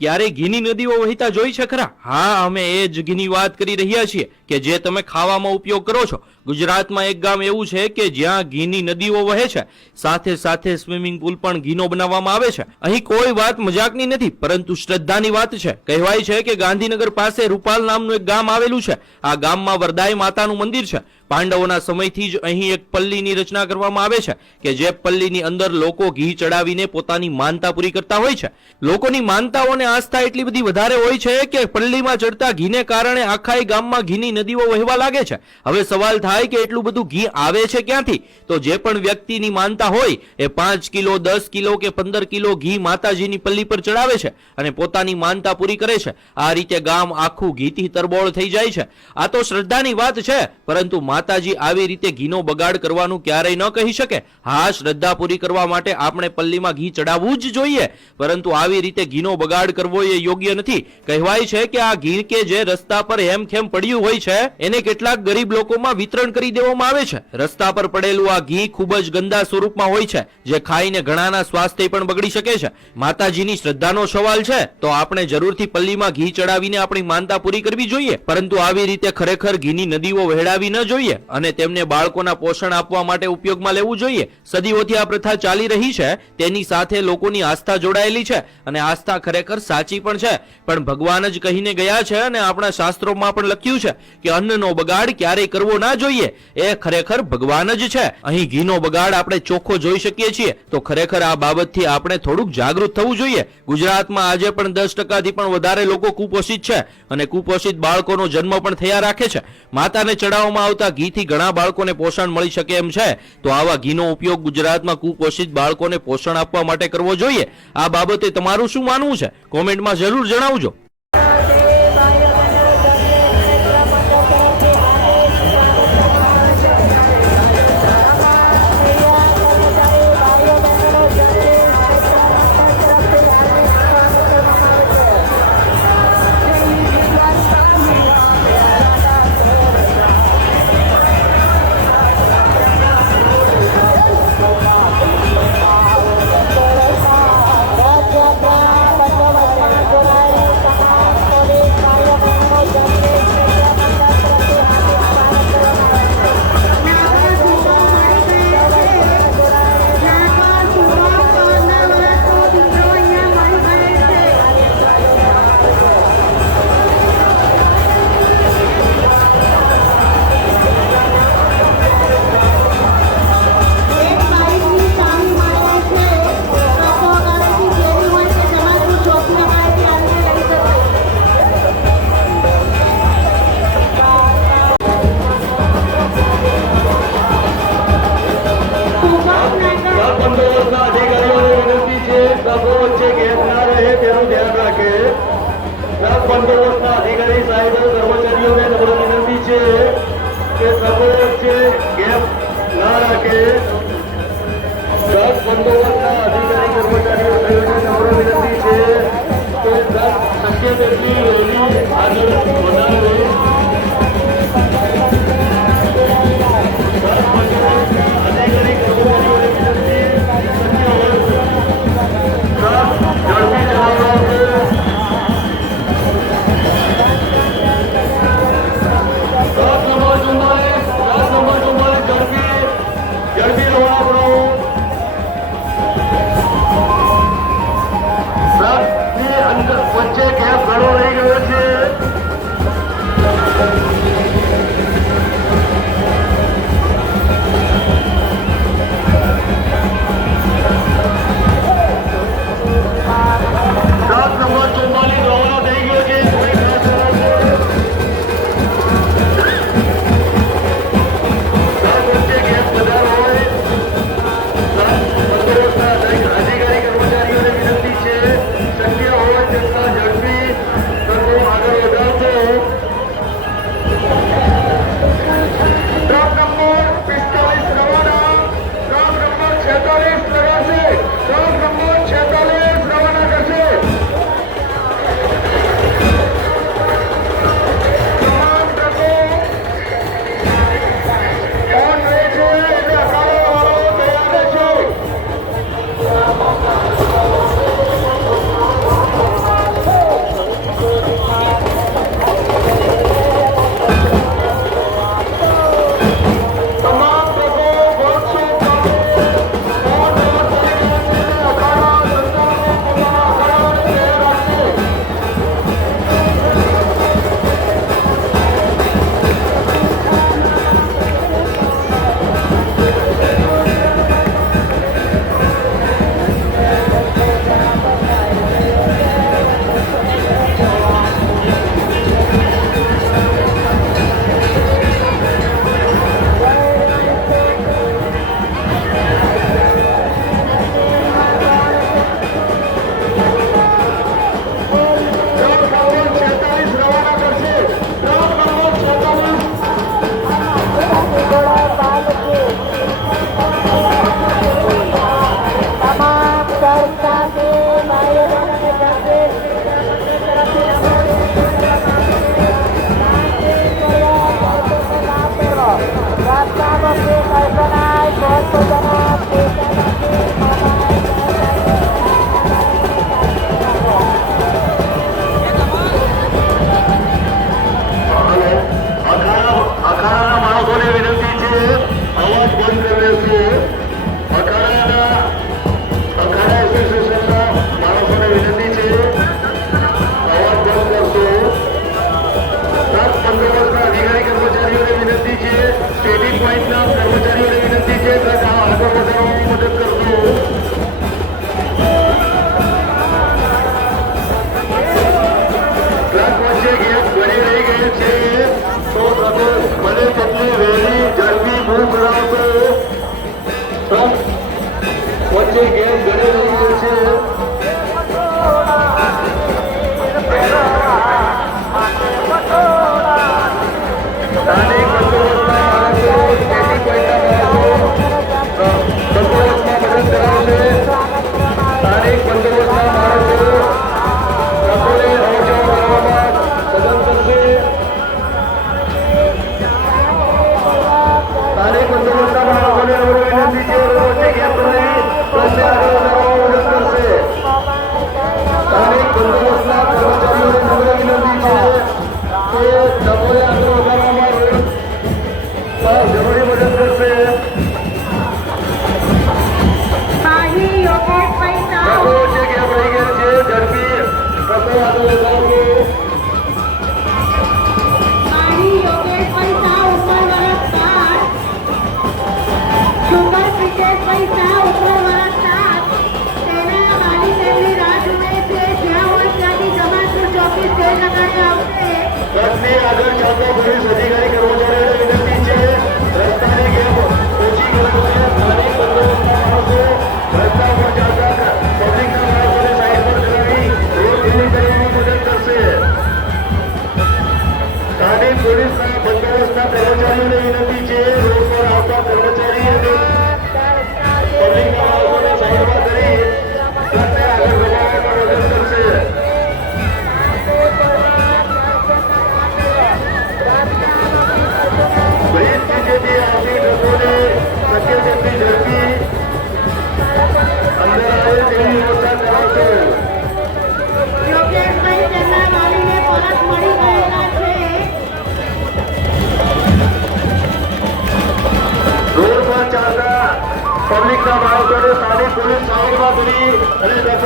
ક્યારે ઘીની નદીઓ વહેતા જોઈ છે ખરા? હા, અમે એ જ ઘીની વાત કરી રહ્યા છીએ કે જે તમે ખાવામાં ઉપયોગ કરો છો. ગુજરાતમાં એક ગામ એવું છે કે જ્યાં ઘીની નદીઓ વહે છે, સાથે સાથે સ્વિમિંગ પુલ પણ ઘીનો બનાવવામાં આવે છે. અહીં કોઈ વાત મજાકની નથી, પરંતુ શ્રદ્ધાની વાત છે. કહેવાય છે કે ગાંધીનગર પાસે રૂપાલ નામનું એક ગામ આવેલું છે. આ ગામમાં વરદાય માતાનું મંદિર છે. પાંડવોના સમયથી જ અહીં એક પલ્લીની રચના કરવામાં આવે છે કે જે પલ્લીની અંદર લોકો ઘી ચડાવીને પોતાની માનતા પૂરી કરતા હોય છે. લોકોની માનતાઓ અને આસ્થા એટલી બધી વધારે હોય છે કે પલ્લીમાં ચડતા ઘીને કારણે આખા ગામમાં ઘીની નદીઓ વહેવા લાગે છે. હવે સવાલ થાય કે એટલું બધું ઘી આવે છે ક્યાંથી? તો જે પણ વ્યક્તિની માનતા હોય એ 5 કિલો, 10 કિલો કે 15 કિલો ઘી માતાજીની પલ્લી પર ચડાવે છે અને પોતાની માનતા પૂરી કરે છે. આ રીતે ગામ આખું ઘીથી તરબોળ થઈ જાય છે. આ તો શ્રદ્ધાની વાત છે, પરંતુ માતાજી આવી રીતે ઘીનો બગાડ કરવાનું ક્યારેય ન કહી શકે. હા, શ્રદ્ધા પૂરી કરવા માટે આપણે પલ્લીમાં ઘી ચડાવવું જ જોઈએ, પરંતુ આવી રીતે ઘીનો બગાડ કરવો એ યોગ્ય નથી. કહેવાય છે કે આ ઘી કે જે રસ્તા પર હેમખેમ પડ્યું હોય છે એને કેટલાક ગરીબ લોકોમાં વિતરણ કરી દેવામાં આવે છે. રસ્તા પર પડેલું આ ઘી ખૂબ જ ગંદા સ્વરૂપમાં હોય છે, જે ખાઈને ઘણાના સ્વાસ્થ્ય પણ બગડી શકે છે. માતાજીની શ્રદ્ધાનો સવાલ છે તો આપણે જરૂરથી પલ્લીમાં ઘી ચડાવીને આપણી માનતા પૂરી કરવી જોઈએ, પરંતુ આવી રીતે ખરેખર ઘીની નદીઓ વહેડાવી ન જોઈએ અને તેમને બાળકોના પોષણ આપવા માટે ઉપયોગમાં લેવું જોઈએ. સદીઓથી આ પ્રથા ચાલી રહી છે, તેની સાથે લોકોની આસ્થા જોડાયેલી છે અને આસ્થા ખરેખર સાચી પણ છે. પણ ભગવાન જ કહીને ગયા છે અને આપણા શાસ્ત્રોમાં પણ લખ્યું છે કે અન્નનો બગાડ ક્યારેય કરવો ના જોઈએ. એ ખરેખર ભગવાન જ છે. અહીં ઘીનો બગાડ આપણે ચોખ્ખો જોઈ શકીએ છીએ, તો ખરેખર આ બાબતથી આપણે થોડુંક જાગૃત થવું જોઈએ. ગુજરાતમાં આજે પણ 10%થી પણ વધારે લોકો કુપોષિત છે અને કુપોષિત બાળકોનો જન્મ પણ થયા રાખે છે. માતાને ચડાવવામાં આવતા ઘીથી ઘણા બાળકોને પોષણ મળી શકે એમ છે, તો આવા ઘીનો ઉપયોગ ગુજરાતમાં કુપોષિત બાળકોને પોષણ આપવા માટે કરવો જોઈએ. આ બાબતે તમારું શું માનવું છે? કોમેન્ટમાં જરૂર જણાવજો. બંદોબસ્તના અધિકારી સાહેબ કર્મચારીઓને નમ્ર વિનંતી છે કે સભો વચ્ચે ગેપ ના રાખે. બંદોબસ્તના અધિકારી કર્મચારીઓને નમ્ર વિનંતી છે કે શક્ય તેટલી વહેલી આગળ વધારે. અધિકારી કર્મચારીઓને વિનંતી શક્ય હોય ઝડપી ચલાવવા.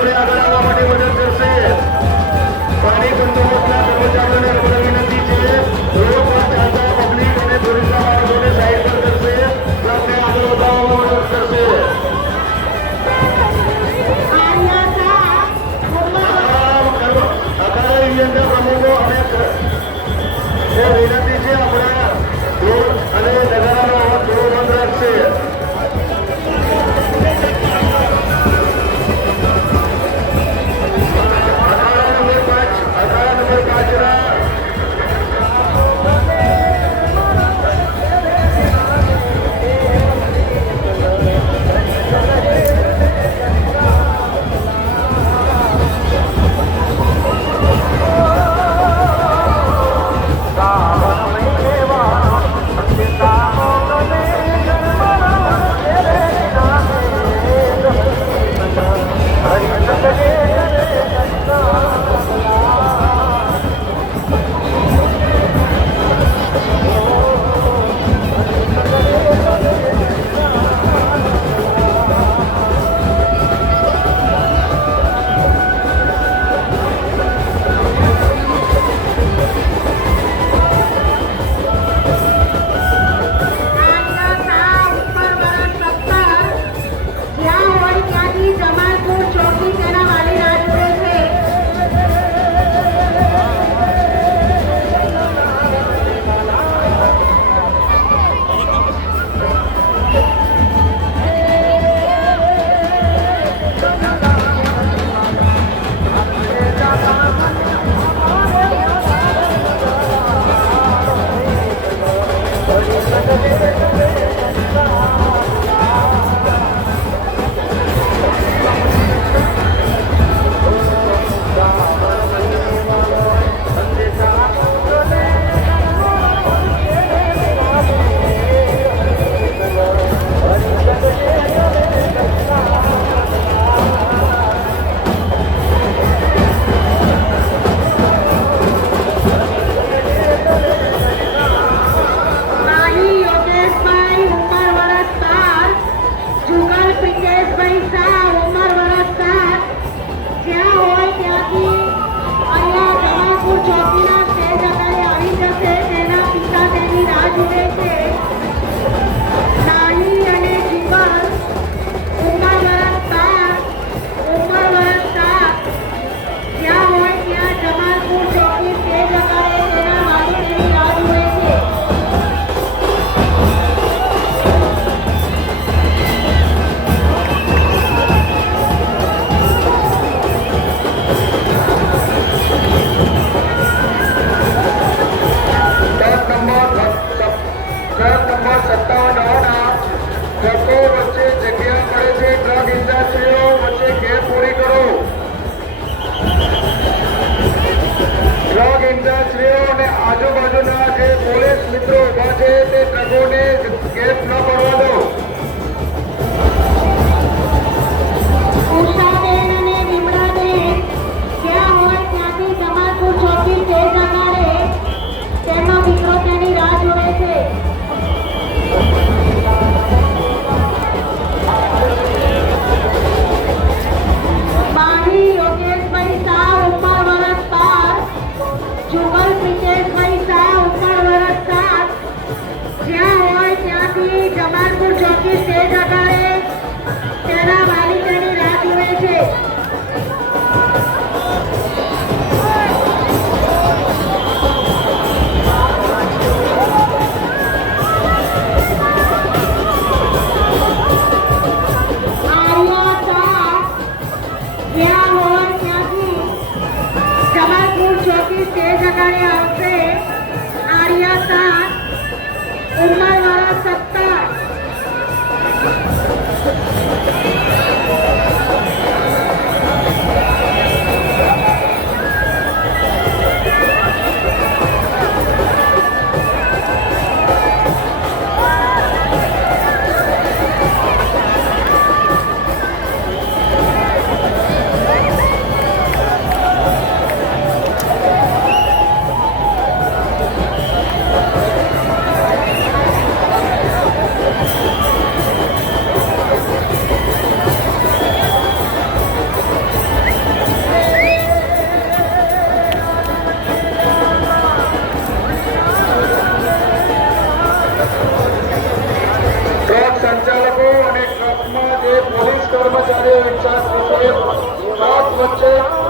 થોડી આગળ આવવા માટે મદદ કરશે. પાણી બંદોબસ્તના કર્મચારીઓને નમ્ર વિનંતી છે રોડ પર ચાલતા પબ્લિક અને ટુરિસ્ટના માણસોને સાઈડ પર કરશે, ટ્રકને આગળ વધારવામાં મદદ કરશે. અખાડા યુનિયનના પ્રમુખો અને વિનંતી છે આપણા ઢોલ અને નગારાનો અવાજ થોડો બંધ રાખશે.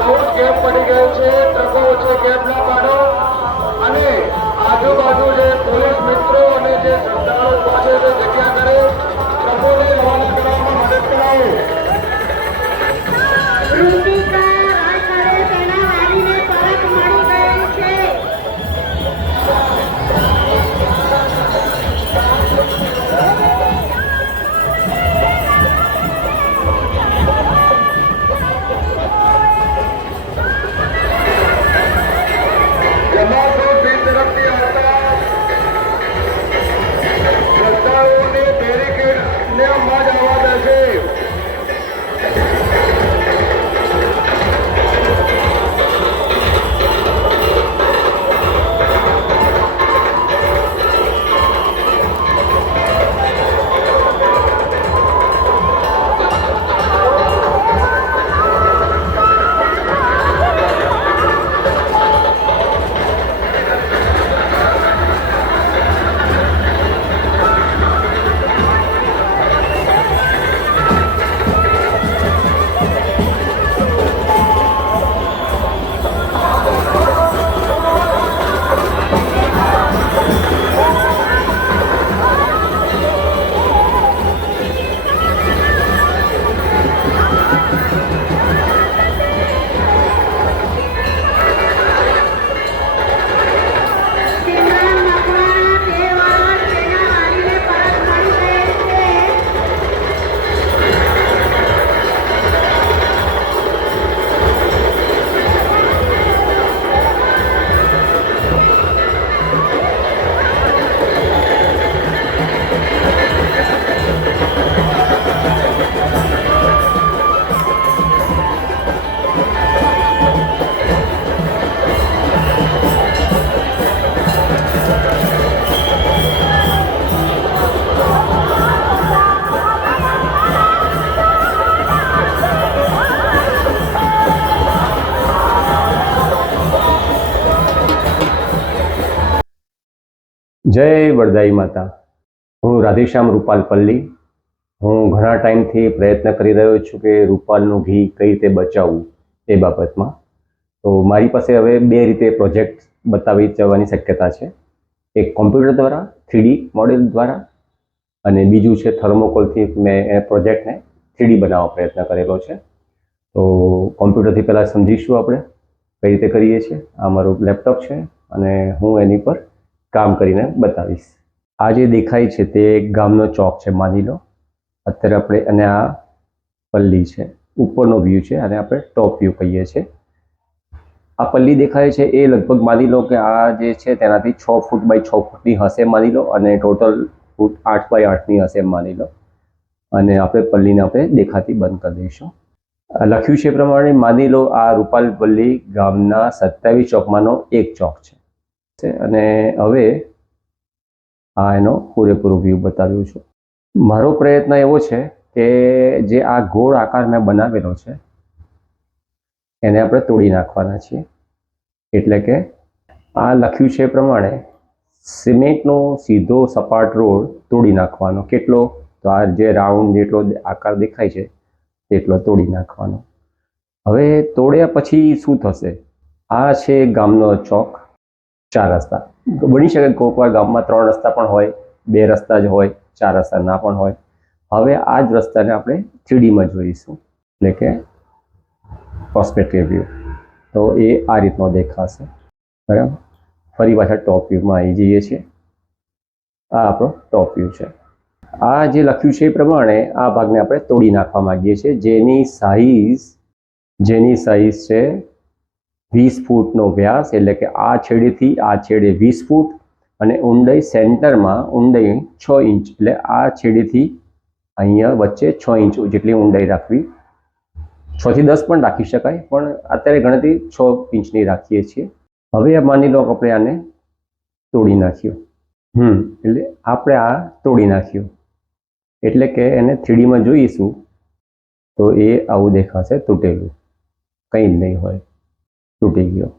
બહુ જ ગેપ પડી ગયો છે, ટ્રકો વચ્ચે ગેપ ના પાડો અને આજુબાજુ જે પોલીસ મિત્રો અને જે શ્રદ્ધાળુ ઉભા છે તે જગ્યા કરે, ટ્રકોને રવાના કરવામાં મદદ કરાવો. ઋતિકા રાયકરે તેના વાલીને પરત મળી ગયેલ છે. જમાતો બી તરફથી આવતા શ્રદ્ધાળુઓને બેરિકેડને માં જ આવવા દેશે. સિમરન મકવાણા 13 વર્ષ તેના વાલીને પરત મળી ગયેલ છે. જય વરદાઈ માતા. હું રાધેશ્યામ રૂપાલ પલ્લી. હું ઘણા ટાઈમથી પ્રયત્ન કરી રહ્યો છું કે રૂપાલનું ઘી કઈ રીતે બચાવવું એ બાબતમાં. તો મારી પાસે હવે બે રીતે પ્રોજેક્ટ બતાવી જવાની શક્યતા છે. એક કોમ્પ્યુટર દ્વારા 3D મોડેલ દ્વારા અને બીજું છે થર્મોકોલથી મેં એ પ્રોજેક્ટને 3D બનાવવાનો પ્રયત્ન કરેલો છે. તો કોમ્પ્યુટરથી પહેલાં સમજીશું આપણે કઈ રીતે કરીએ છીએ. આ મારું લેપટોપ છે અને હું એની પર કામ કરીને બતાવીશ. આ જે દેખાય છે તે ગામનો ચોક છે માની લો. અત્યારે આપણે અને આ પલ્લી છે, ઉપરનો વ્યૂ છે અને આપણે ટોપ વ્યૂ કહીએ છીએ. આ પલ્લી દેખાય છે એ લગભગ માની લો કે આ જે છે તેનાથી 6 ફૂટ બાય 6 ફૂટની હશે માની લો અને ટોટલ ફૂટ 8 બાય 8ની હશે માની લો. અને આપણે પલ્લીને આપણે દેખાતી બંધ કરી દઈશું. લખ્યું છે એ પ્રમાણે માની લો આ રૂપાલ પલ્લી ગામના 27 ચોકમાંનો એક ચોક છે અને હવે આ એનો પૂરેપૂરો વ્યૂ બતાવ્યું છું. મારો પ્રયત્ન એવો છે કે જે આ ગોળ આકાર મેં બનાવેલો છે એને આપણે તોડી નાખવાના છીએ. એટલે કે આ લખ્યું છે એ પ્રમાણે સિમેન્ટનો સીધો સપાટ રોડ તોડી નાખવાનો. કેટલો? તો આ જે રાઉન્ડ જેટલો આકાર દેખાય છે તેટલો તોડી નાખવાનો. હવે તોડ્યા પછી શું થશે? આ છે ગામનો ચોક. 4 રસ્તા બની શકે. કોઈક વાર ગામમાં 3 રસ્તા પણ હોય, 2 રસ્તા જ હોય, 4 રસ્તા ના પણ હોય. હવે આ જ રસ્તાને આપણે 3Dમાં જોઈશું, એટલે કે પર્સપેક્ટિવ વ્યૂ. તો એ આ રીતનો દેખાશે. બરાબર. ફરી પાછા ટોપ વ્યૂમાં આવી જઈએ છીએ. આ આપણો ટોપ વ્યૂ છે. આ જે લખ્યું છે એ પ્રમાણે આ ભાગને આપણે તોડી નાખવા માંગીએ છીએ, જેની સાઈઝ છે 20 ફૂટનો વ્યાસ. એટલે કે આ છેડેથી આ છેડે 20 ફૂટ અને ઊંડાઈ સેન્ટરમાં ઊંડાઈ 6 ઇંચ. એટલે આ છેડેથી અહીંયા વચ્ચે 6 ઇંચ જેટલી ઊંડાઈ રાખવી. 6 થી 10 પણ રાખી શકાય, પણ અત્યારે ગણતરી 6 ઇંચની રાખીએ છીએ. હવે માની લો કે આપણે આને તોડી નાખ્યું. એટલે આપણે આ તોડી નાખ્યું એટલે કે એને 3Dમાં જોઈશું તો એ આવું દેખાશે, તૂટેલું, કંઈ જ નહીં હોય, તૂટી ગયો.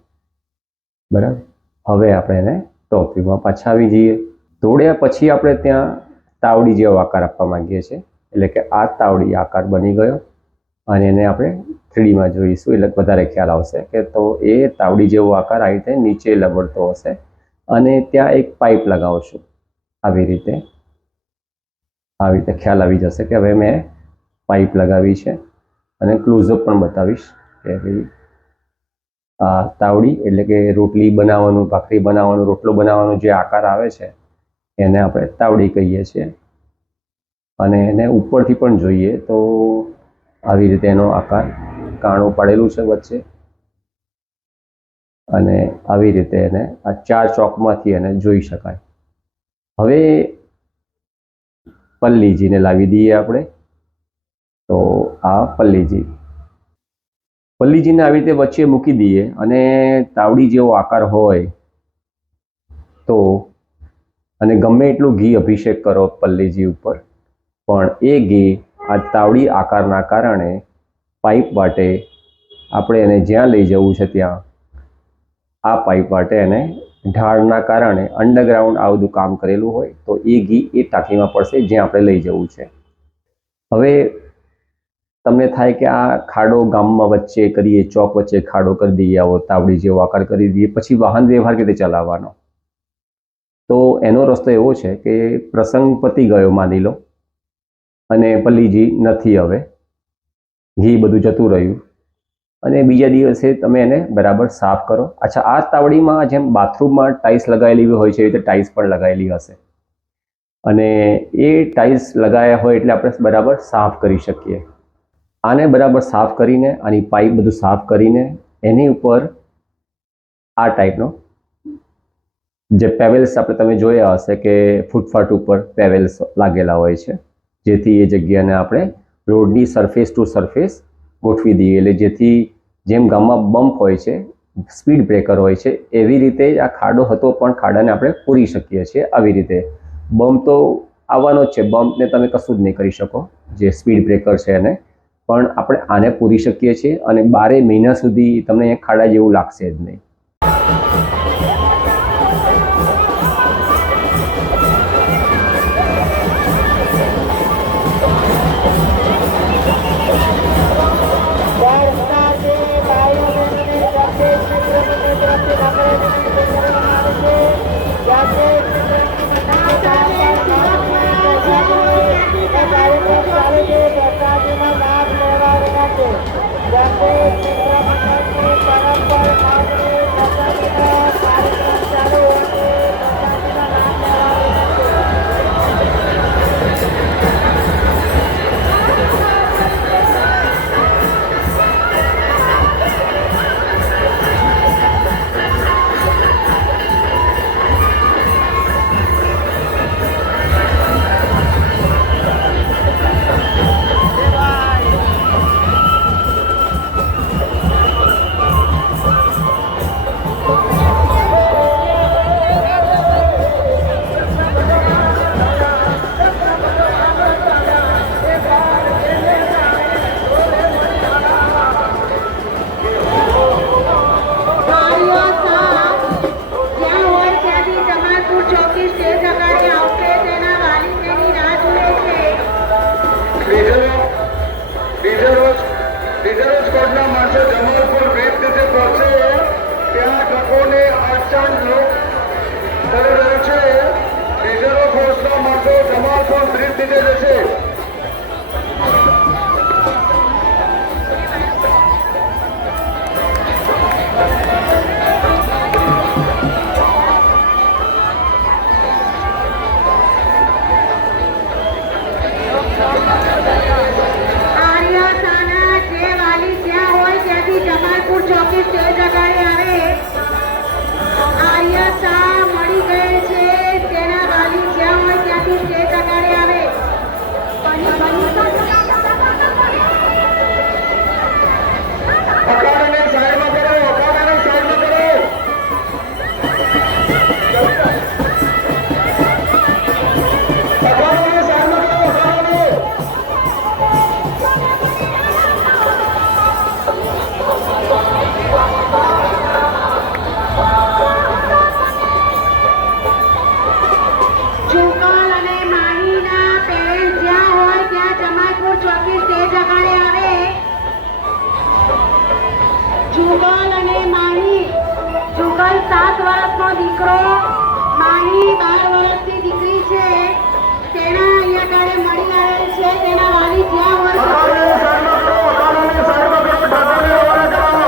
બરાબર. હવે આપણે એને ટોપ વ્યૂમાં પાછા આવી જઈએ. તોડ્યા પછી આપણે ત્યાં તાવડી જેવો આકાર આપવા માંગીએ છીએ. એટલે કે આ તાવડી આકાર બની ગયો. અને એને આપણે 3Dમાં જોઈશું એટલે વધારે ખ્યાલ આવશે કે તો એ તાવડી જેવો આકાર આવી રીતે નીચે લબડતો હશે અને ત્યાં એક પાઇપ લગાવશું આવી રીતે ખ્યાલ આવી જશે કે હવે મેં પાઇપ લગાવી છે અને ક્લોઝઅપ પણ બતાવીશ કે ભાઈ આ તાવડી એટલે કે રોટલી બનાવવાનું, ભાખરી બનાવવાનું, રોટલો બનાવવાનો જે આકાર આવે છે એને આપણે તાવડી કહીએ છીએ. અને એને ઉપરથી પણ જોઈએ તો આવી રીતે એનો આકાર કાણું પાડેલું છે વચ્ચે અને આવી રીતે એને આ 4 ચોકમાંથી એને જોઈ શકાય. હવે પલ્લીજીને લાવી દઈએ આપણે. તો આ પલ્લીજીને આવી રીતે વચ્ચે મૂકી દઈએ અને તાવડી જેવો આકાર હોય તો અને ગમે એટલું ઘી અભિષેક કરો પલ્લીજી ઉપર પણ એ ઘી આ તાવડી આકારના કારણે પાઇપ વાટે આપણે એને જ્યાં લઈ જવું છે ત્યાં આ પાઇપ વાટે એને ઢાળના કારણે અંડરગ્રાઉન્ડ આ બધું કામ કરેલું હોય તો એ ઘી એ ટાંકીમાં પડશે જ્યાં આપણે લઈ જવું છે. હવે તમને થાય કે આ ખાડો ગામમાં વચ્ચે કરીએ, ચોક વચ્ચે ખાડો કરી દઈએ, આવો તાવડી જેવો આકાર કરી દઈએ, પછી વાહન વ્યવહાર કેવી રીતે ચલાવવાનો? તો એનો રસ્તો એવો છે કે પ્રસંગ પતી ગયો માની લો અને પલ્લીજી નથી, હવે ઘી બધું જતું રહ્યું અને બીજા દિવસે તમે એને બરાબર સાફ કરો. અચ્છા, આ તાવડીમાં જેમ બાથરૂમમાં ટાઇલ્સ લગાવેલી હોય છે એ રીતે ટાઇલ્સ પણ લગાવેલી હશે અને એ ટાઇલ્સ લગાવ્યા હોય એટલે આપણે બરાબર સાફ કરી શકીએ. આને બરાબર સાફ કરીને આની પાઇપ બધું સાફ કરીને એની ઉપર આ ટાઈપનો જે પેવેલ્સ આપણે તમે જોયા હશે કે ફૂટપાથ ઉપર પેવેલ્સ લાગેલા હોય છે જેથી એ જગ્યાને આપણે રોડની સરફેસ ટુ સરફેસ ગોઠવી દઈએ એટલે જેથી જેમ ગામમાં બમ્પ હોય છે, સ્પીડ બ્રેકર હોય છે, એવી રીતે આ ખાડો હતો પણ ખાડાને આપણે પૂરી શકીએ છીએ. આવી રીતે બમ્પ તો આવવાનો જ છે, બમ્પને તમે કશું જ નહીં કરી શકો, જે સ્પીડ બ્રેકર છે એને પણ આપણે આને પૂરી શકીએ છીએ અને 12 મહિના સુધી તમને અહીંયા ખાડા જેવું લાગશે જ નહીં. જુગલ અને માહી. જુગલ 7 વર્ષનો દીકરો, માહી 12 વર્ષની દીકરી છે. તેના અહીંયા ગાડે મળી આવેલ છે. તેના વાલી જ્યાં હોય અકાળને સાઈડમાં કરો, અકાળને સાઈડમાં કરો, ઠાકોરને રવાના કરો.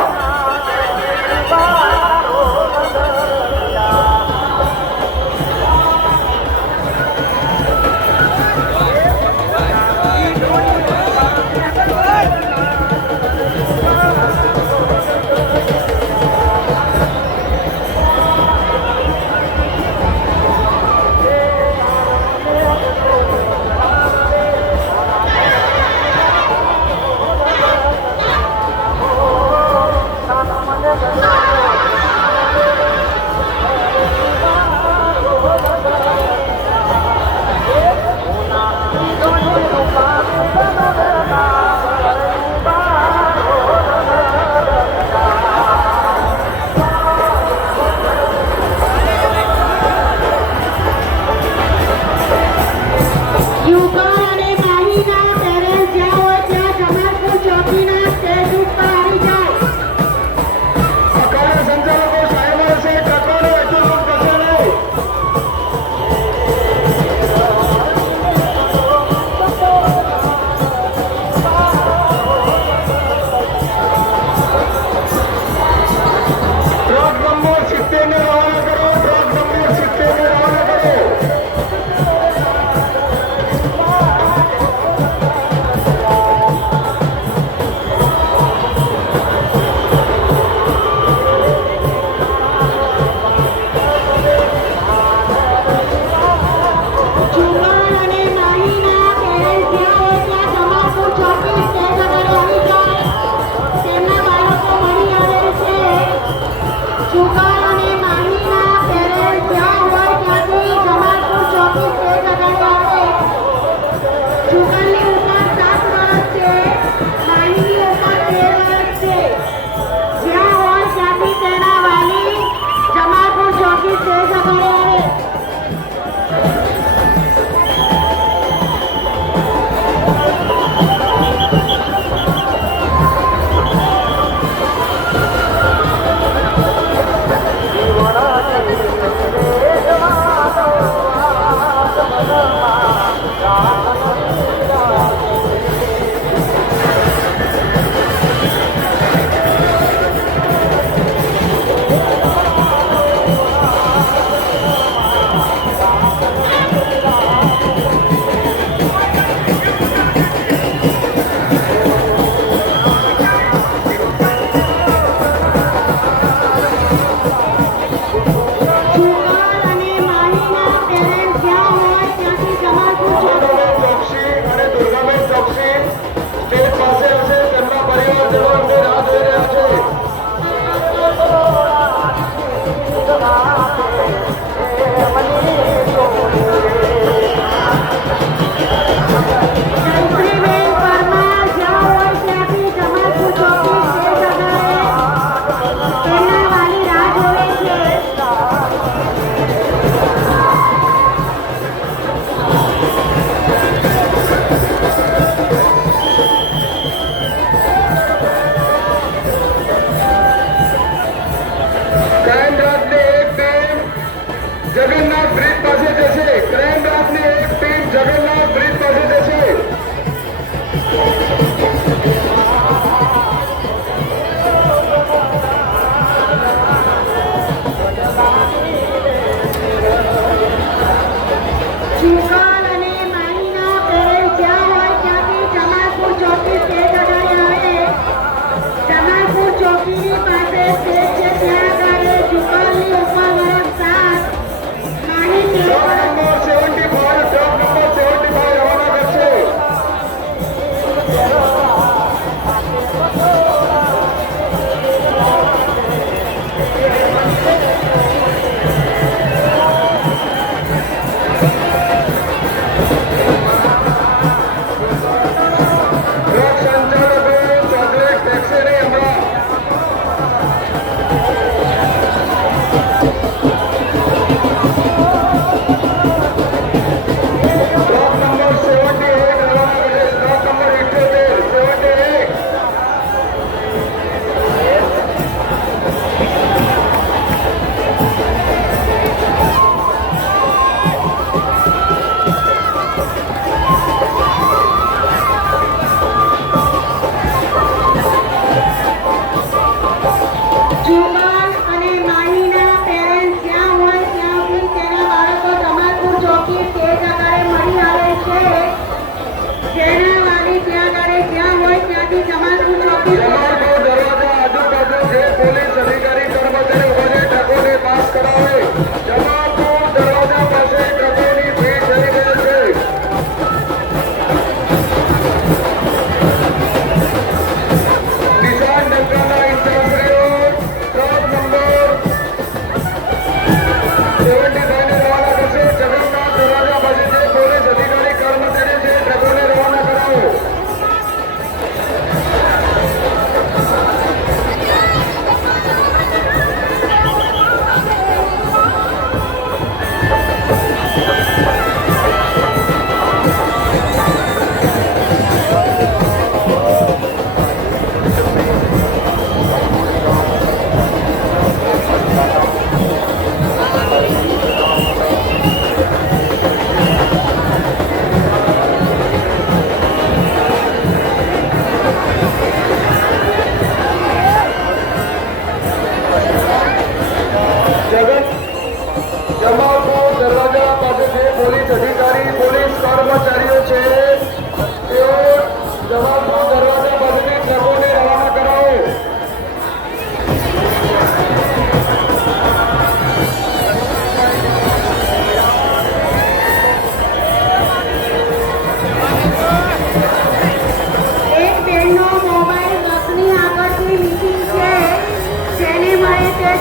જુગલ અને માહીના પેરેન્ટ્સ જ્યાં હોય ત્યાં જમાલપુર ચોકીના સ્ટેજ ઉપર આવી જાય. અકાળના સંચાલકો સાહેબ હશે, ઠાકોરને એટલું કરશે નહીં. ટ્રક નંબર 70 ને રવાના કરો, ટ્રક નંબર 70 ને રવાના કરો. જુગલ અને માહીના પેરેન્ટ્સ જ્યાં હોય ત્યાં જમાલપુર ચોકી સ્ટેજ ઉપર આવી જાય. તેમના બાળકો મળી આવેલ છે. જુગલ અને માહીના પેરેન્ટ્સ જ્યાં હોય ત્યાંથી જમાલપુર ચોકી સ્ટેજ ઉપર આવે. જુગલની ઉંમર 7 વર્ષ છે. માહીની ઉંમર 13 વર્ષ છે. જ્યાં હોય ત્યાંથી તેના વાલી જમાલપુર ચોકી સ્ટેજ ઉપર આવે. જુગલ અને માહીના પેરેન્ટ્સ જ્યાં હોય ત્યાંથી જમાલપુર ચોકી દુર્ગાબેન ચોકસી અને દુર્ગાબેન ચોકસી સ્ટેજ પાસે હશે. તેમના પરિવારજનો એમને રાહ જોઈ રહ્યા છે. જયશ્રીબેન પરમાર જ્યાં હોય ત્યાંથી જમાલપુર ચોકી સ્ટેજ ઉપર તેમના વાલી રાહ જોવે છે. ક્રાઇમ બ્રાન્ચની એક ટીમ જગન્નાથ બ્રિજ પાસે જશે. ક્રાઇમ બ્રાન્ચની એક ટીમ જગન્નાથ બ્રિજ પાસે જશે. જુગલ અને માહીના પેરેન્ટ્સ જ્યાં હોય ત્યાંથી જમાલપુર ચોકી સ્ટેજ આગળ આવે. જમાલપુર ચોકીની પાસે સ્ટેજ છે ત્યાં આગળ જુગલની ઉંમર વર્ષ 7, માહી 13 ટ્રક વર્ષ. નંબર 75, ટ્રક નંબર 75 રવાના કરશે.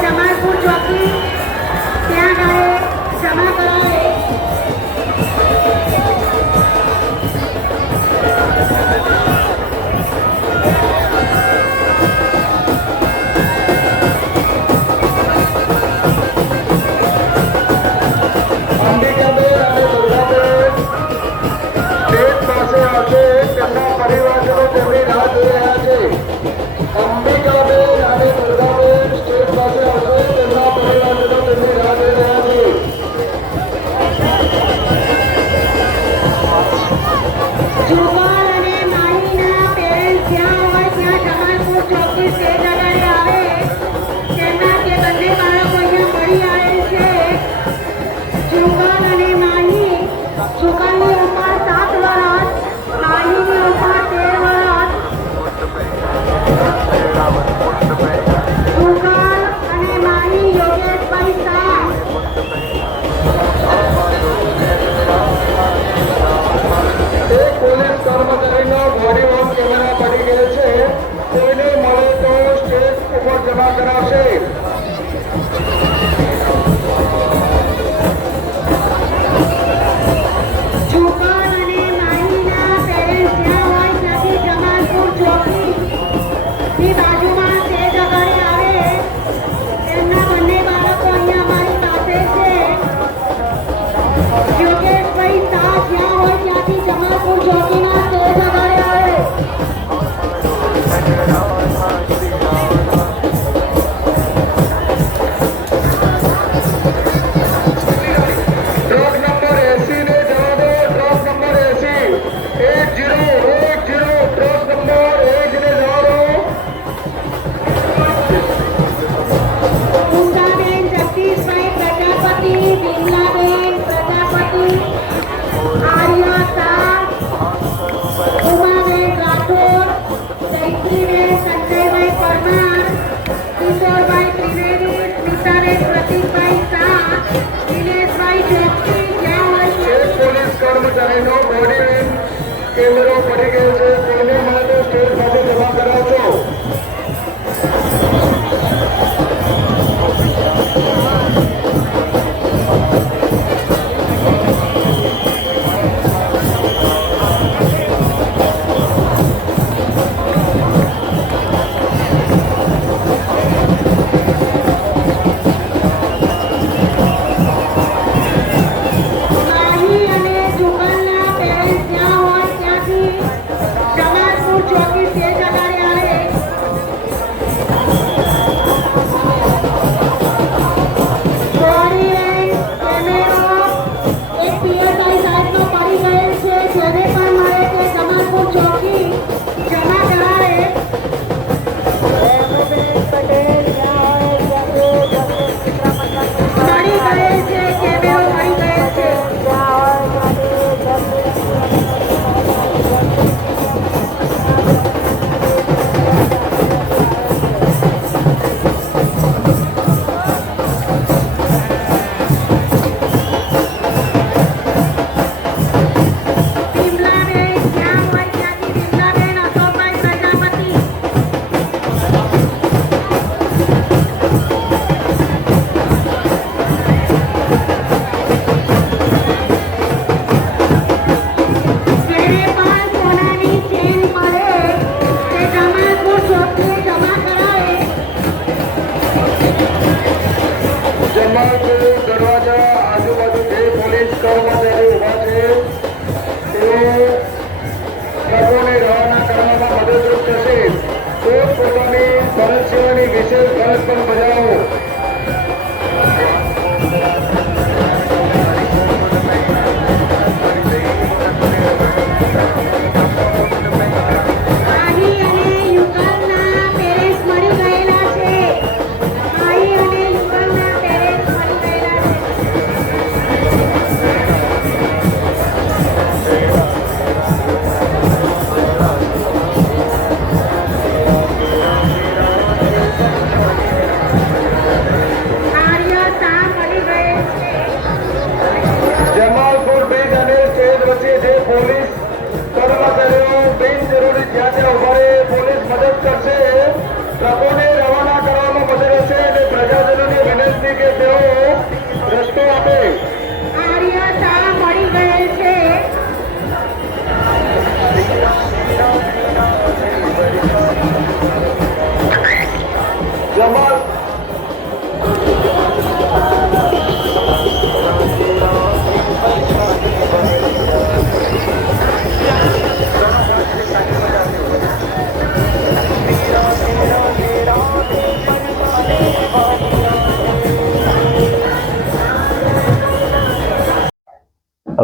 જમાલપુર ચોકી ત્યાં ગાળે જમા કરાવે. અંબિકાબેન અને દુર્ગાબેન સ્ટેજ પાસે આવશે. તેમના પરિવારજનો તેમની રાહ જોઈ રહ્યા છે. અંબિકાબેન અને દુર્ગાબેન સ્ટેજ પાસે આવશે. તેમના પરિવારજનો તેમની રાહ જોઈ રહ્યા છે. જુગલ અને માહીના પેરેન્ટ્સ જ્યાં હોય ત્યાં જમાલપુર ચોકી સ્ટેજ આગળ આવે. તેમના તે બંને બાળકો અહીંયા મળી આવેલ છે. જુગલ અને માહી. જુગલની ઉંમર 7 વર્ષ, માહીની ઉંમર 13 વર્ષ. જુગલ અને માહી યોગેશભાઈ શાહ. એક પોલીસ કર્મચારીનો બોડી ઓન કેમેરા પડી ગયેલ છે. કોઈને મળે તો સ્ટેજ ઉપર જમા કરાવશે. જુગલ અને માહીના પેરેન્ટ્સ જ્યાં હોય ત્યાંથી જમાલપુર ચોકીની બાજુમાં સ્ટેજ આગળ આવે. તેમના બંને બાળકો અહીંયા અમારી પાસે છે. યોગેશભાઈ શાહ જ્યાં હોય ત્યાંથી જમાલપુર ચોકીના સ્ટેજ આગળ આવે. ટ્રક નંબર 80 ને જવા દો. ટ્રક નંબર 80 1010 ટ્રક નંબર 1 ને જવા દો. ઉષાબેન જગદીશભાઈ પ્રજાપતિ, બિમલાબેન પ્રજાપતિ, આર્યા શાહ, ઉમાબેન રાઠોડ, ચૈત્રીબેન સંજયભાઈ પરમાર, કિશોરભાઈ ત્રિવેદી, સ્મિતાબેન પ્રતિકભાઈ શાહ, દિનેશભાઈ જોશી જ્યાં હોય એક પોલીસ કર્મચારીનો બોડી કેમેરો પડી ગયો છે. કોઈને મળે તો સ્ટેજ પાસે જમા કરાવજો. માહી અને જુગલના પેરેન્ટ્સ જ્યાં હોય ત્યાંથી જમાલપુર ચોકી સ્ટેજ આગળ આવે. બોડી કેમેરો એક પીએસઆઈ સાહેબનો પડી ગયેલ છે. જેને પણ મળે તે જમાલપુર ચોકી જમા કરાવે. મળી ગયેલ છે, કેમેરો મળી ગયેલ છે. બિમલાબેન જ્યાં હોય ત્યાંથી બિમલાબેન અશોકભાઈ પ્રજાપતિ. જેને પણ સોનાની ચેન મળે તે જમાલપુર ચોકીએ જમા કરાવે. જમાલપુર દરવાજા આજુબાજુ જે પોલીસ કર્મચારી ઉભા છે તેઓ લોકોને રવાના કરવામાં મદદરૂપ થશે. પોતપોતાની ફરજ સેવાની વિશેષ ફરજ પણ બજાવો. માહી અને યુગલના પેરેન્ટ્સ મળી ગયેલા છે. માહી અને યુગલના પેરેન્ટ્સ મળી ગયેલા છે.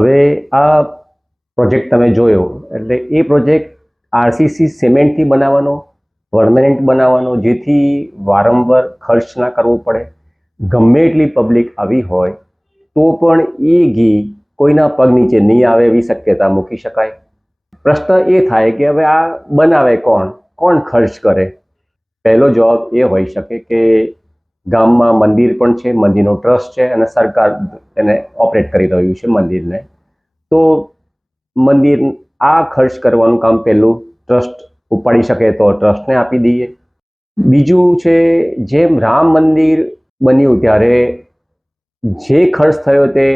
હવે આ પ્રોજેક્ટ તમે જોયો એટલે એ પ્રોજેક્ટ આરસીસી સિમેન્ટથી બનાવવાનો, પરમેનન્ટ બનાવવાનો, જેથી વારંવાર ખર્ચ ના કરવો પડે. ગમે એટલી પબ્લિક આવી હોય તો પણ એ ઘી કોઈના પગ નીચે નહીં આવે એવી શક્યતા મૂકી શકાય. પ્રશ્ન એ થાય કે હવે આ બનાવે કોણ ખર્ચ કરે? પહેલો જવાબ એ હોઈ શકે કે ગામમાં મંદિર પણ છે, મંદિરનો ટ્રસ્ટ છે અને સરકાર એને ઓપરેટ કરી રહ્યું છે મંદિરને. તો મંદિર આ ખર્ચ કરવાનું કામ પહેલું ટ્રસ્ટ ઉપાડી શકે તો ટ્રસ્ટને આપી દઈએ. બીજું છે, જેમ રામ મંદિર બન્યું ત્યારે જે ખર્ચ થયો તે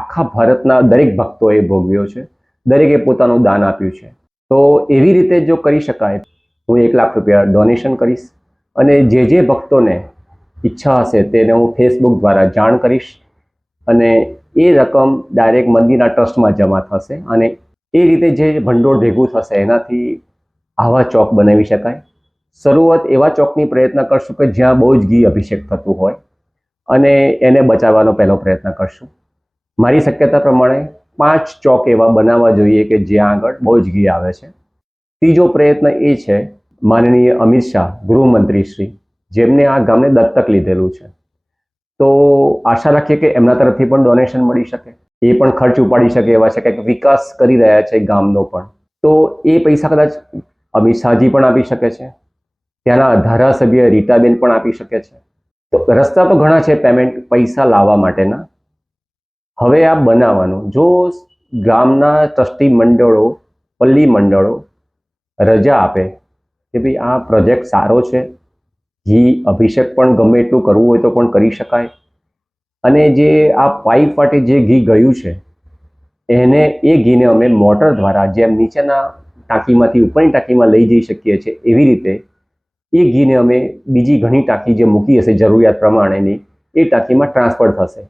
આખા ભારતના દરેક ભક્તોએ ભોગવ્યો છે, દરેકે પોતાનું દાન આપ્યું છે. તો એવી રીતે જો કરી શકાય, હું 1 લાખ રૂપિયા ડોનેશન કરીશ અને જે ભક્તોને ઈચ્છા હશે તેને હું ફેસબુક દ્વારા જાણ કરીશ અને એ રકમ ડાયરેક્ટ મંદિરના ટ્રસ્ટમાં જમા થશે અને એ રીતે જે ભંડોળ ભેગું થશે એનાથી આવા ચોક બનાવી શકાય. શરૂઆત એવા ચોકની પ્રયત્ન કરશું કે જ્યાં બહુ જ ઘી અભિષેક થતું હોય અને એને બચાવવાનો પહેલો પ્રયત્ન કરશું. મારી શક્યતા પ્રમાણે 5 ચોક એવા બનાવવા જોઈએ કે જ્યાં આગળ બહુ જ ઘી આવે છે. ત્રીજો પ્રયત્ન એ છે, માનનીય અમિત શાહ ગૃહમંત્રી શ્રી, જેમને આ ગામને દત્તક લીધેલું છે, તો આશા રાખીએ કે એમના તરફથી પણ ડોનેશન મળી શકે, એ પણ ખર્ચ ઉપાડી શકે એવા છે, કંઈક વિકાસ કરી રહ્યા છે ગામનો પણ. તો એ પૈસા કદાચ અમિત શાહજી પણ આપી શકે છે, ત્યાંના ધારાસભ્ય રીટાબેન પણ આપી શકે છે. તો રસ્તા તો ઘણા છે પેમેન્ટ પૈસા લાવવા માટેના. હવે આ બનાવવાનું, જો ગામના ટ્રસ્ટી મંડળો, પલ્લી મંડળો રજા આપે કે ભાઈ આ પ્રોજેક્ટ સારો છે, ઘી અભિષેક પણ ગમે એટલું કરવું હોય તો પણ કરી શકાય, અને જે આ પાઇપ વાટે જે ઘી ગયું છે એને એ ઘીને અમે મોટર દ્વારા જેમ નીચેના ટાંકીમાંથી ઉપરની ટાંકીમાં લઈ જઈ શકીએ છીએ એવી રીતે એ ઘીને અમે બીજી ઘણી ટાંકી જે મૂકી હશે જરૂરિયાત પ્રમાણેની એ ટાંકીમાં ટ્રાન્સફર થશે.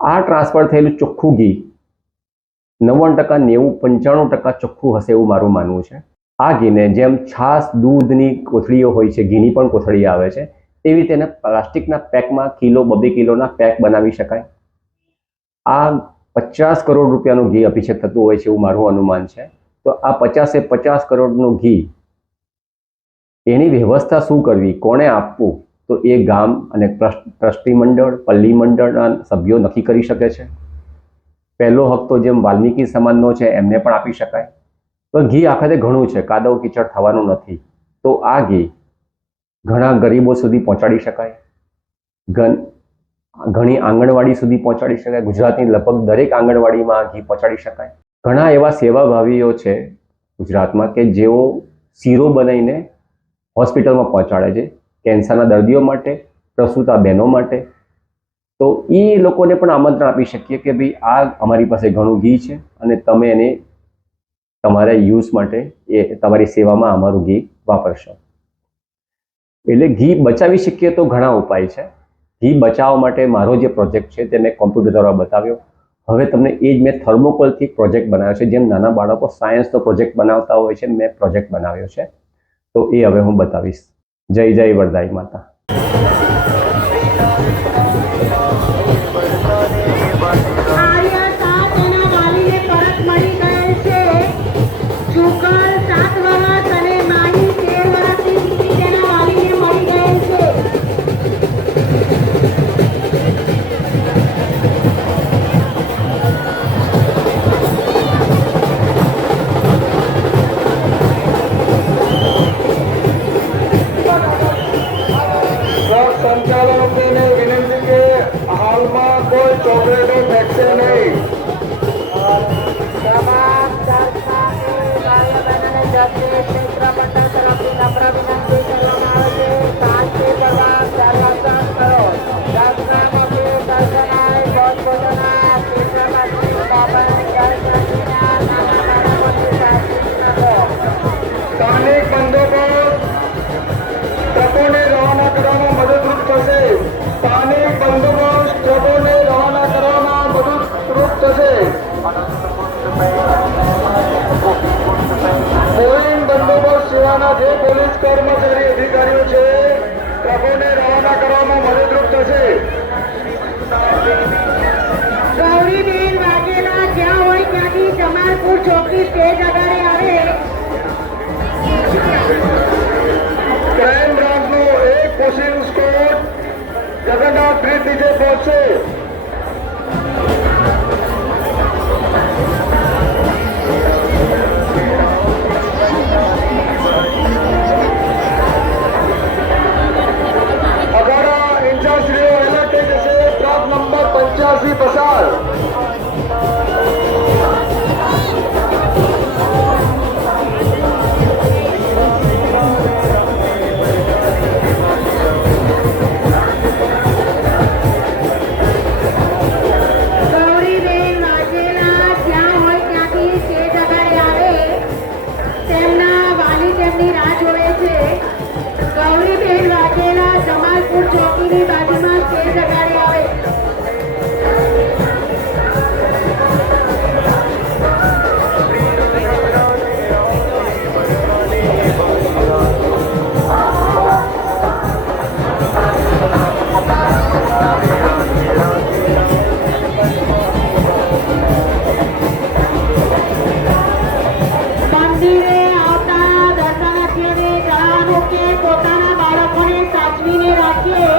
આ ટ્રાન્સફર થયેલું ચોખ્ખું ઘી 90%, 90, 95% ચોખ્ખું હશે એવું મારું માનવું છે. આ ઘીને જેમ છાશ દૂધની કોથળીઓ હોય છે, ઘીની પણ કોથળી આવે છે, એવી તેને પ્લાસ્ટિકના પેકમાં કિલો 2 કિલોના પેક બનાવી શકાય. આ 50 કરોડ રૂપિયાનું ઘી અભિષેક થતું હોય છે એવું મારું અનુમાન છે. તો આ 50 કરોડનું ઘી એની વ્યવસ્થા શું કરવી, કોને આપવું, તો એ ગામ અને ટ્રસ્ટી મંડળ, પલ્લી મંડળના સભ્યો નક્કી કરી શકે છે. પહેલો હક તો જેમ વાલ્મીકી સમાજનો છે એમને પણ આપી શકાય. તો ઘી આખરે ઘણું છે, કાદવ કીચડ થવાનું નથી. તો આ ઘી ઘણા ગરીબો સુધી પહોંચાડી શકાય, ઘણી આંગણવાડી સુધી પહોંચાડી શકાય. ગુજરાતની લગભગ દરેક આંગણવાડીમાં ઘી પહોંચાડી શકાય. ઘણા એવા સેવાભાવીઓ છે ગુજરાતમાં કે જેઓ શીરો બનાવીને હોસ્પિટલમાં પહોંચાડે છે, કેન્સરના દર્દીઓ માટે, પ્રસૂતા બહેનો માટે. તો એ લોકોને પણ આમંત્રણ આપી શકીએ કે ભાઈ આ અમારી પાસે ઘણું ઘી છે અને તમે એને તમારા યુઝ માટે એ તમારી સેવામાં અમારું ઘી વાપરશો. એટલે ઘી બચાવી શકીએ તો ઘણા ઉપાય છે. ઘી બચાવવા માટે મારો જે પ્રોજેક્ટ છે તે મેં કોમ્પ્યુટર દ્વારા બતાવ્યો. હવે તમને એ જ મેં થર્મોકોલથી પ્રોજેક્ટ બનાવ્યો છે, જેમ નાના બાળકો સાયન્સનો પ્રોજેક્ટ બનાવતા હોય છે, મેં પ્રોજેક્ટ બનાવ્યો છે. તો એ હવે હું બતાવીશ. જય જય વરદાઈ માતા. આર્ય સાત એના વાલીને પરત મળી ગયેલ છે. જુગલ 7 વર્ષ અને માહી 13 વર્ષની દીકરી તેના વાલીને મળી ગયેલ છે. ટ્રસ્ટ સંચાલકોને વિનંતી કે હાલમાં કોઈ ચોકલેટો ફેંકશે નહીં. તમામ દર્શનાર્થી ભાઈઓ બહેનોને જતી મિત્ર મંડળ તરફથી નમ્ર વિનંતી કરવામાં આવે છે. શાંતિપૂર્વક દર્શન કરો. દર્શનાર્થી દર્શનાય ભોજનાય તીર્થમસ્તી બાબાને દર્શનના નાના બાળકોની શાંતિ કરો. સ્થાનિક બંદોબસ્ત ટ્રકોને રવાના કરવામાં મદદરૂપ થશે. સ્થાનિક બંદોબસ્ત ટ્રકોને રવાના કરવામાં મદદરૂપ થશે. પોલીસ બંદોબસ્ત જગન્નાથ બ્રિજ નીચે પહોંચશે. અગાડા ઇન્ચાર્જશ્રીઓ એલર્ટ થઈ જશે. ટ્રક નંબર 85 પસાર. ગૌરીબેન વાઘેલા જ્યાં હોય ત્યાંથી સ્ટેજ આગળ આવે. તેમના વાલી તેમની રાહ જોવે છે. ગૌરીબેન વાઘેલા જમાલપુર ચોકીની બાજુમાં સ્ટેજ આગળ આવે. મંદિરે આવતા દર્શનાર્થીઓને જણાવવાનું કે પોતાના બાળકોને સાચવીને રાખીએ.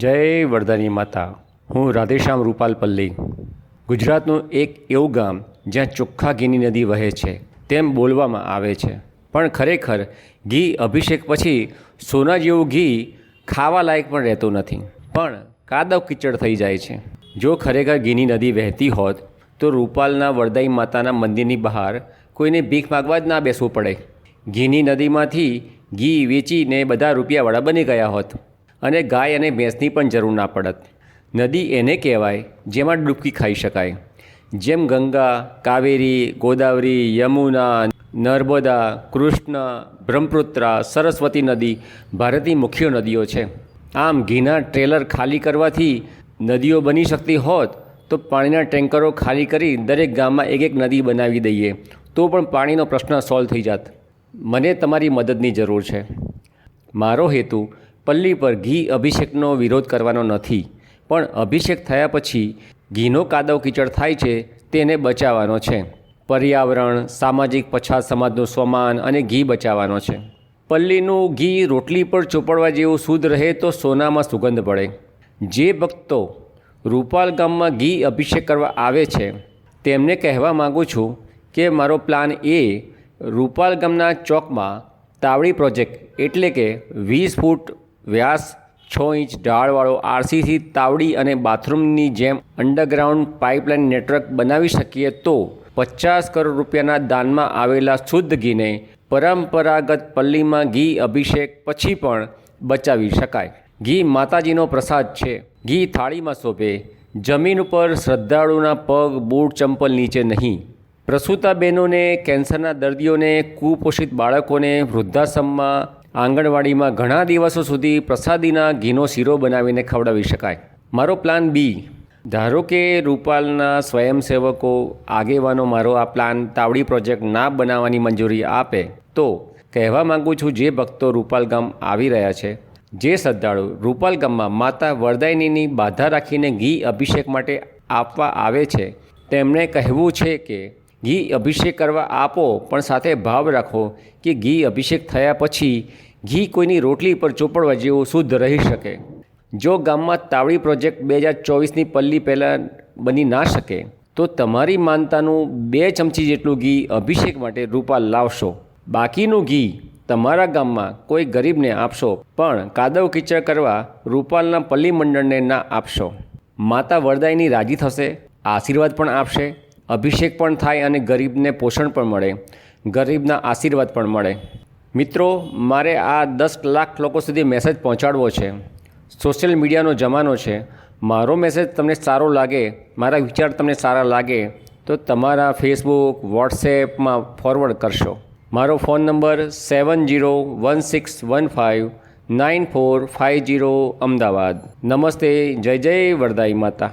જય વરદાની માતા. હું રાધેશ્યામ રૂપાલ પલ્લી. ગુજરાતનું એક એવું ગામ જ્યાં ચોખ્ખા ઘીની નદી વહે છે તેમ બોલવામાં આવે છે, પણ ખરેખર ઘી અભિષેક પછી સોના જેવું ઘી ખાવા લાયક પણ રહેતું નથી, પણ કાદવ કીચડ થઈ જાય છે. જો ખરેખર ઘીની નદી વહેતી હોત તો રૂપાલના વરદાઈ માતાના મંદિરની બહાર કોઈને ભીખ માગવા જ ના બેસવું પડે. ઘીની નદીમાંથી ઘી વેચીને બધા રૂપિયાવાળા બની ગયા હોત અને ગાય અને ભેંસની પણ જરૂર ના પડત. નદી એને કહેવાય જેમાં ડૂબકી ખાઈ શકાય. જેમ ગંગા, કાવેરી, ગોદાવરી, યમુના, નર્મદા, કૃષ્ણ, બ્રહ્મપુત્રા, સરસ્વતી નદી ભારતની મુખ્ય નદીઓ છે. આમ ઘીના ટ્રેલર ખાલી કરવાથી નદીઓ બની શકતી હોત તો પાણીના ટેન્કરો ખાલી કરી દરેક ગામમાં એક એક નદી બનાવી દઈએ તો પણ પાણીનો પ્રશ્ન સોલ્વ થઈ જાત. મને તમારી મદદની જરૂર છે. મારો હેતુ પલ્લી પર ઘી અભિષેકનો વિરોધ કરવાનો નથી, પણ અભિષેક થયા પછી ઘીનો કાદવ કીચડ થાય છે તેને બચાવવાનો છે. પર્યાવરણ, સામાજિક પછાત સમાજનું સ્વમાન અને ઘી બચાવવાનો છે. પલ્લીનું ઘી રોટલી પર ચોપડવા જેવું શુદ્ધ રહે તો સોનામાં સુગંધ પડે. જે ભક્તો રૂપાલ ગામમાં ઘી અભિષેક કરવા આવે છે તેમને કહેવા માગું છું કે મારો પ્લાન એ રૂપાલ ગામના ચોકમાં તાવડી પ્રોજેક્ટ એટલે કે 20 ફૂટ વ્યાસ 6 ઇંચ ઢાળવાળો આરસીસી તાવડી અને બાથરૂમની જેમ અંડરગ્રાઉન્ડ પાઇપલાઇન નેટવર્ક બનાવી શકીએ તો 50 કરોડ રૂપિયાના દાનમાં આવેલા શુદ્ધ ઘીને પરંપરાગત પલ્લીમાં ઘી અભિષેક પછી પણ બચાવી શકાય. ઘી માતાજીનો પ્રસાદ છે. ઘી થાળીમાં શોભે, જમીન ઉપર શ્રદ્ધાળુના પગ, બૂટ, ચંપલ નીચે નહીં. પ્રસૂતા બહેનોને, કેન્સરના દર્દીઓને, કુપોષિત બાળકોને વૃદ્ધાશ્રમમાં, આંગણવાડીમાં ઘણા દિવસો સુધી પ્રસાદીના ઘીનો શીરો બનાવીને ખવડાવી શકાય. મારો પ્લાન બી, ધારો કે રૂપાલના સ્વયંસેવકો આગેવાનો મારો આ પ્લાન તાવડી પ્રોજેક્ટ ના બનાવવાની મંજૂરી આપે તો કહેવા માગું છું જે ભક્તો રૂપાલ ગામ આવી રહ્યા છે, જે શ્રદ્ધાળુ રૂપાલ ગામમાં માતા વરદાયિનીની બાધા રાખીને ઘી અભિષેક માટે આપવા આવે છે તેમણે કહેવું છે કે ઘી અભિષેક કરવા આપો, પણ સાથે ભાવ રાખો કે ઘી અભિષેક થયા પછી ઘી કોઈની રોટલી પર ચોપડવા જેવું શુદ્ધ રહી શકે. જો ગામમાં તાવડી પ્રોજેક્ટ 2024ની પલ્લી પહેલાં બની ના શકે તો તમારી માનતાનું 2 ચમચી જેટલું ઘી અભિષેક માટે રૂપાલ લાવશો. બાકીનું ઘી તમારા ગામમાં કોઈ ગરીબને આપશો, પણ કાદવ કીચડ કરવા રૂપાલના પલ્લી મંડળને ના આપશો. માતા વરદાયિની રાજી થશે, આશીર્વાદ પણ આપશે, અભિષેક પણ થાય અને ગરીબને પોષણ પણ મળે, ગરીબના આશીર્વાદ પણ મળે. મિત્રો, મારે આ 10 લાખ લોકો સુધી મેસેજ પહોંચાડવો છે. સોશિયલ મીડિયાનો જમાનો છે. મારો મેસેજ તમને સારો લાગે, મારા વિચાર તમને સારા લાગે તો તમારા ફેસબુક, વોટ્સએપમાં ફોરવર્ડ કરશો. મારો ફોન નંબર 7016159450 અમદાવાદ. નમસ્તે. જય જય વરદાઈ માતા.